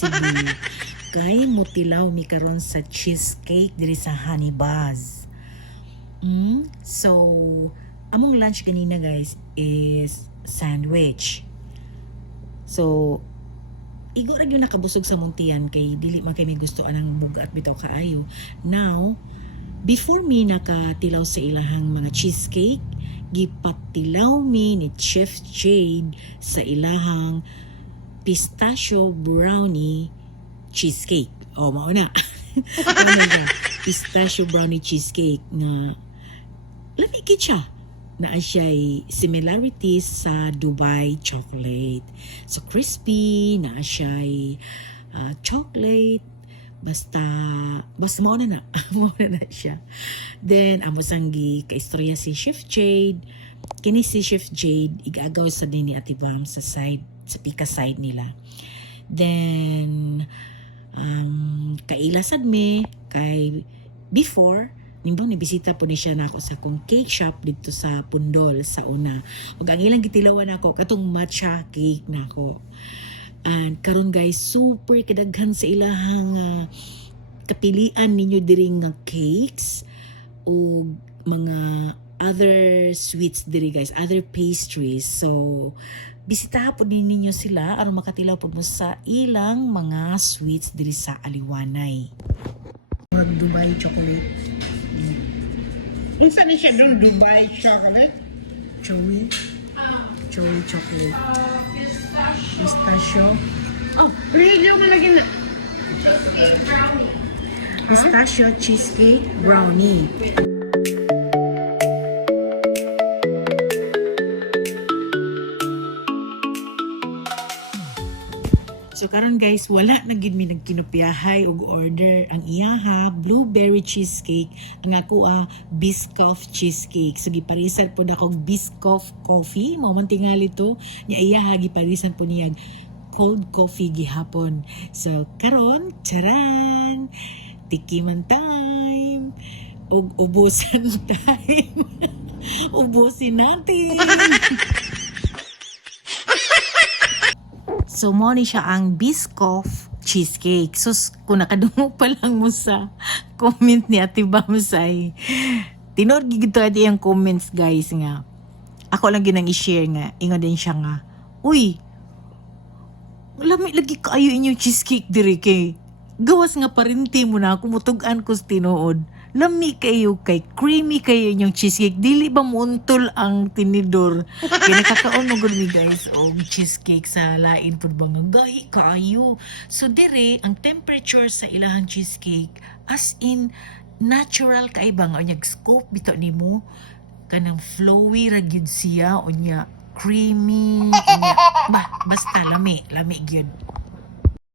Cebu. Kay mutilaw mi karon sa cheesecake diri sa Honey Buzz. So, among lunch kanina guys is sandwich. So, igo ra gyud nakabusog sa muntian kay dili man kay may gusto anang bugat bitaw kaayo. Now, before mi nakatilaw sa ilahang mga cheesecake, gipatilaw mi ni Chef Jade sa ilahang pistachio brownie cheesecake. Oh, mao na. Ano siya? Pistachio brownie cheesecake na lamigit siya. Na siya'y similarities sa Dubai chocolate. So, crispy, na siya'y chocolate, basta mo na mo na siya. Then, amo sanggi kaistorya si Chef Jade. Kini si Chef Jade, igagaw sa dini atibam sa side, sa pika side nila. Then, kailasad me, kay before, nimbang nibisita po ni siya na ako sa kong cake shop dito sa Pundol sa una. Ug ang ilang gitilawan ako katong matcha cake nako. And karon guys, super kadaghan sa ilahang kapilian ninyo diri nga cakes o mga other sweets diri guys, other pastries. So bisitahan po din ninyo sila aron makatilaw po mo sa ilang mga sweets diri sa Aliwanay. Dubai chocolate. Unsa ni siya doon, Dubai chocolate? Chewy. Chewy chocolate. Pistachio. Oh, video mo lagi na. Pistachio cheesecake brownie. So karon guys, wala na gid mi nagkinupiyahay og order. Ang iyaha blueberry cheesecake, ang ako Biscoff cheesecake. So giparisan po na kog Biscoff coffee, mao man tingali to. Nya iyaha giparisan po niya cold coffee gihapon. So karon, charan, tikiman time og ubusan time. Ubusin natin. So, mo ni siya ang Biscoff cheesecake. So, kung nakadungog pa lang mo sa comment ni Ate Bamsay, tinord gito ati yung comments guys nga. Ako lang ginang i-share nga. Ingon din siya nga, uy, lami lagi kaayo inyong cheesecake diri kay. Gawas nga parinti mo na, kumutugan ko sa tinuod. Lami kayo kay creamy kayo yung cheesecake. Dili ba muntol ang tinidor? Kaya nakakaon mo gumi guys o cheesecake sa lain po ba nga gahi kayo. So dire ang temperature sa ilahang cheesecake as in natural kay ba nga onyag scoop bitaw nimo kanang flowy ra gyud siya onya creamy onya basta lami gyud.